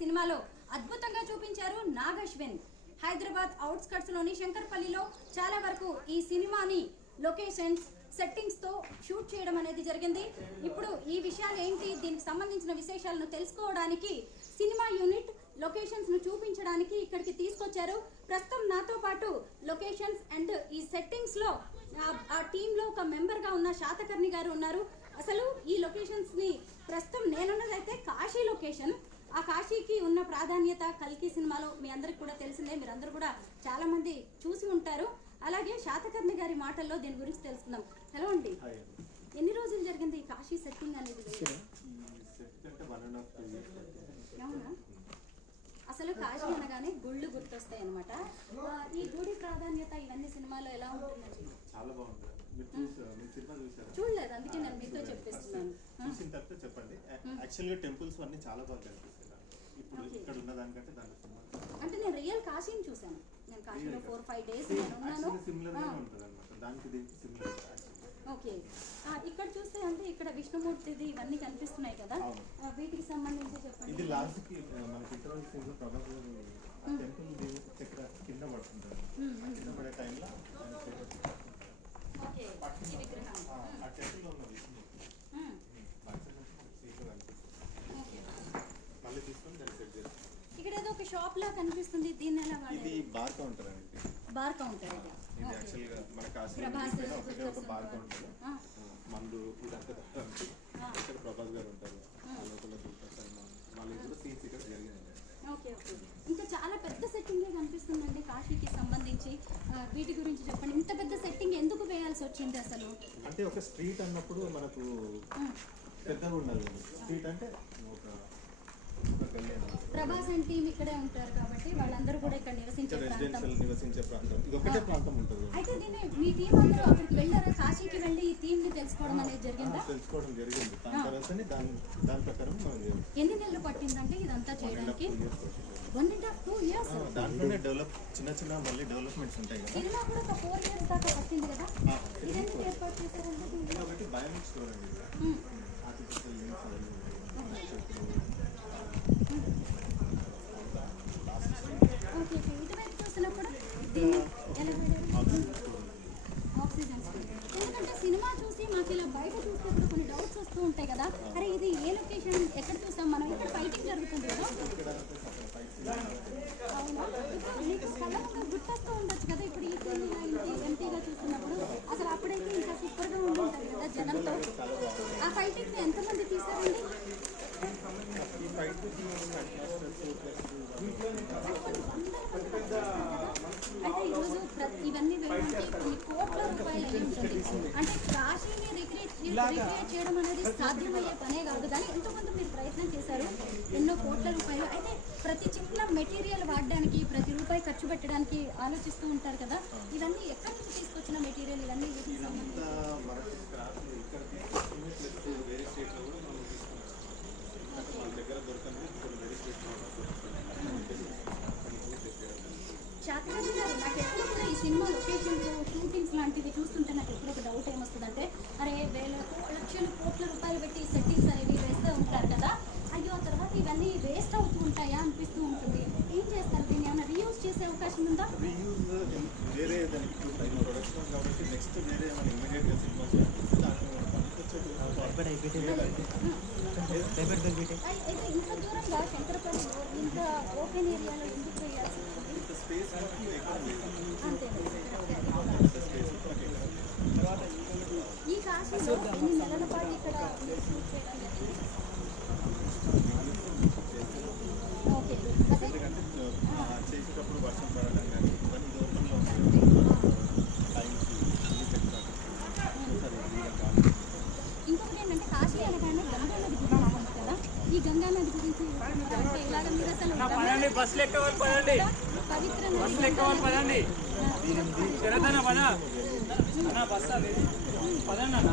సినిమాలో అద్భుతంగా చూపించారు నాగశ్విన్ హైదరాబాద్ అవుట్స్కట్స్లోని శంకర్పల్లిలో చాలా వరకు ఈ సినిమాని లొకేషన్స్ సెట్టింగ్స్తో షూట్ చేయడం అనేది జరిగింది. ఇప్పుడు ఈ విషయాలు ఏంటి దీనికి సంబంధించిన విశేషాలను తెలుసుకోవడానికి సినిమా యూనిట్ లొకేషన్స్ను చూపించడానికి ఇక్కడికి తీసుకొచ్చారు. ప్రస్తుతం నాతో పాటు లొకేషన్స్ అండ్ ఈ సెట్టింగ్స్లో ఆ- ఆ టీమ్లో ఒక మెంబర్గా ఉన్న శాతకర్ణి గారు ఉన్నారు. అసలు ఈ లొకేషన్స్ని ప్రస్తుతం నేనున్నదైతే కాశీ లొకేషన్. ఆ కాశీకి ఉన్న ప్రాధాన్యత కల్కి సినిమాలో మీ అందరికి కూడా తెలిసిందే. మీరందరూ కూడా చాలా మంది చూసి ఉంటారు. అలాగే శాతకర్ణి గారి మాటల్లో దీని గురించి తెలుసుకుందాం. హలో అండి. ఎన్ని రోజులు జరిగింది ఈ కాశీ సెట్టింగ్ అనేది? అవునా? అసలు కాశీ అనగానే గుళ్ళు గుర్తొస్తాయి అనమాట ఈ గుడి ప్రాధాన్యత ఇవన్నీ సినిమాలో ఎలా ఉంటుందండి? చాలా చూడలేదు అందుకే చూసిన తర్వాత చెప్పండి యాక్చువల్గా టెంపుల్స్ అన్ని చాలా బాగా కనిపిస్తాయి. ఇప్పుడు. ఇక్కడ ఉన్న దానికంటే సినిమా అంటే నేను రియల్ కాశీని చూశాను. నేను కాశీలో ఫోర్ ఫైవ్ డేస్ నేను ఉన్నాను. సిమిలర్. గానే ఉంటుంది దానికి దీనికి సిమిలర్ ఓకే. ఇక్కడ చూస్తే అంటే ఇక్కడ విష్ణుమూర్తిది ఇవన్నీ కనిపిస్తున్నాయి కదా. వీటికి సంబంధించి చెప్పండి. ఇది లాస్ట్కి మనకి ఇంటర్వల్ సీన్లో ప్రభాస్ గారు ఆ టెంపుల్ దేవుడి చక్ర కింద పడుతుంటారు మ్మ్, మ్మ్. కింద పడే టైంలో ఆయన చేతిలో- ఓకే ఈ విగ్రహం ఆ, ఆ టెంపుల్లో ఉన్న విష్ణు మ్మ్. బాక్స్ నుంచి మనకి సీన్లో కనిపిస్తుంది ఓకే. మళ్ళీ తీసుకొని దాన్ని సెట్ చేస్తాం ఇక్కడ ఏదో ఒక షాప్ లా కనిపిస్తుంది. దీన్ని ఎలా ఇది బార్ కౌంటర్ అండి. బార్ కౌంటర్ ఇది. ఓకే. యాక్చువల్గా మన కాశీ ప్రభాస్ ఒకటే ఒక బార్ కౌంటర్. మందు ఇదంతా. ఇక్కడ ప్రభాస్ గారు ఉంటారు. ఆ. లోపల దుల్కర్ సల్మాన్ వాళ్ళు కూడా సీన్స్ ఇక్కడ జరిగింది. Okay okay. ఇంకా చాలా పెద్ద సెట్టింగ్ కనిపిస్తుందండి కాశీకి సంబంధించి. వీటి గురించి చెప్పండి. ఇంత పెద్ద సెట్టింగ్ ఎందుకు వేయాల్సి వచ్చింది అసలు? అంటే ఒక స్ట్రీట్ అన్నప్పుడు మనకు. పెద్దగా ఉండాలి స్ట్రీట్ అంటే ఒక. ప్రభాస్ అండ్ టీం ఇక్కడే ఉంటారు కాబట్టి వాళ్ళందరూ కూడా ఇక్కడ నివసించే ప్రాంతం. నివసించే ప్రాంతం. ఇది ఒకటే ప్రాంతం ఉంటుంది. అయితే దీన్ని మీ టీం అందరూ అక్కడికి వెళ్ళారా? కాశీకి వెళ్ళి ఈ థీమ్ని తెలుసుకోవడం అనేది జరిగిందా? తెలుసుకోవడం జరిగింది. దాని తర్వాతనే దాని దాని ప్రకారం మనం. ఎన్ని నెలలు పట్టిందంటే ఇదంతా చేయడానికి. One and half two years దాంట్లోనే డెవలప్ చిన్న చిన్న మళ్ళీ డెవలప్మెంట్స్ ఉంటాయి కదా. సినిమా కూడా ఒక ఫోర్ ఇయర్స్ దాకా పట్టింది కదా? ఆ, ఇది ఇదెందుకు ఏర్పాటు చేశారంటే దీన్ని? ఇది ఒకటి బయోమిక్ స్టోర్ అండి. ఆర్టిఫిషియల్ లింక్స్ అవి ఉంటాయి. చెట్లు, ఓకే ఓకే ఇటువైపు చూసినప్పుడు దీన్ని ఎలా ఆక్సిజన్ ఎందుకంటే సినిమా చూసి మాకు ఇలా బయట చూసినప్పుడు కొన్ని డౌట్స్ వస్తూ ఉంటాయి కదా అరే ఇది ఏ లొకేషన్ ఎక్కడ చూసాం మనం ఇక్కడ ఫైటింగ్ జరుగుతుంది కదా అవునా ఇప్పుడు మీకు కళ్ళకు గుర్తొస్తూ ఉండొచ్చు కదా ఇప్పుడు ఈ ఫిల్మ్ ఇలా ఇంటి ఎంటీగా చూస్తున్నప్పుడు అసలు అప్పుడైతే ఇంకా సూపర్గా ఉండి ఉంటుంది కదా జనంతో ఆ ఫైటింగ్ ఎంతమంది తీసారండి ఈ ఫైట్ అంటే ఈరోజు ప్ర- ఇవన్నీ వేయడానికి కొన్ని కోట్ల రూపాయలు అయ్యి ఉంటుంది అంటే కాశీని రిక్రియేట్ రిక్రియేట్ చేయడం అనేది సాధ్యమయ్యే పనే కాదు. కానీ ఎంతోమంది మీరు ప్రయత్నం చేశారు. ఎన్నో కోట్ల రూపాయలు. అయితే ప్రతి చిన్న మెటీరియల్ వాడడానికి ప్రతి రూపాయి ఖర్చు పెట్టడానికి ఆలోచిస్తూ ఉంటారు కదా. ఇవన్నీ ఎక్కడి నుంచి తీసుకొచ్చిన మెటీరియల్? ఇవన్నీ శాతరాజు గారు నాకు కూడా ఈ సినిమా లొకేషన్స్ షూటింగ్స్ లాంటివి చూస్తుంటే నాకు ఎప్పుడు ఒక డౌట్ ఏమొస్తుందంటే అరే వేలకు లక్షలు కోట్ల రూపాయలు పెట్టి సెట్టింగ్స్ అనేవి వేస్తూ ఉంటారు కదా అయ్యో ఆ తర్వాత ఇవన్నీ వేస్ట్ అవుతూ ఉంటాయా అనిపిస్తూ ఉంటుంది ఏం చేస్తారు దీన్ని ఏమైనా రీయూజ్ చేసే అవకాశం ఉందా? వేరే ప్రొడక్షన్ కాబట్టి నెక్స్ట్ వేరే ఇమీడియట్గా సినిమా అయితే ఇంత దూరంగా శంకరపల్లిలో ఇంత ఓపెన్ ఏరియాలో ఎందుకు వేయాల్సి ఉంటుంది ఇంత స్పేస్ మనకి ఎక్కడ లేదు అంతే ఇంత స్పేస్ మనకి ఎక్కడ ఈ కాశీలో ఎన్ని నెలల పాటు ఇక్కడ మీరు షూట్ చేయడం జరిగింది ఓకే అదే ఎందుకంటే ఆ, చేసేటప్పుడు వర్షం పడడం కానీ ఇవన్నీ ఓపెన్లో ఉంటాయి టైంకి అన్ని పెట్టాలి సరే వీళ్ళకి కాదు. ఇంకొకటి ఏంటంటే కాశీ అనగానే గంగా నది గురించి కదా ఈ గంగా నది గురించి అంటే ఇలాగ మీరు అసలు పదండి లెక్క ఎక్కవాలి పదండి పవిత్ర లెక్క బస్సులు పదండి తెలంగాణ పద బస్సు అది పదండి అన్న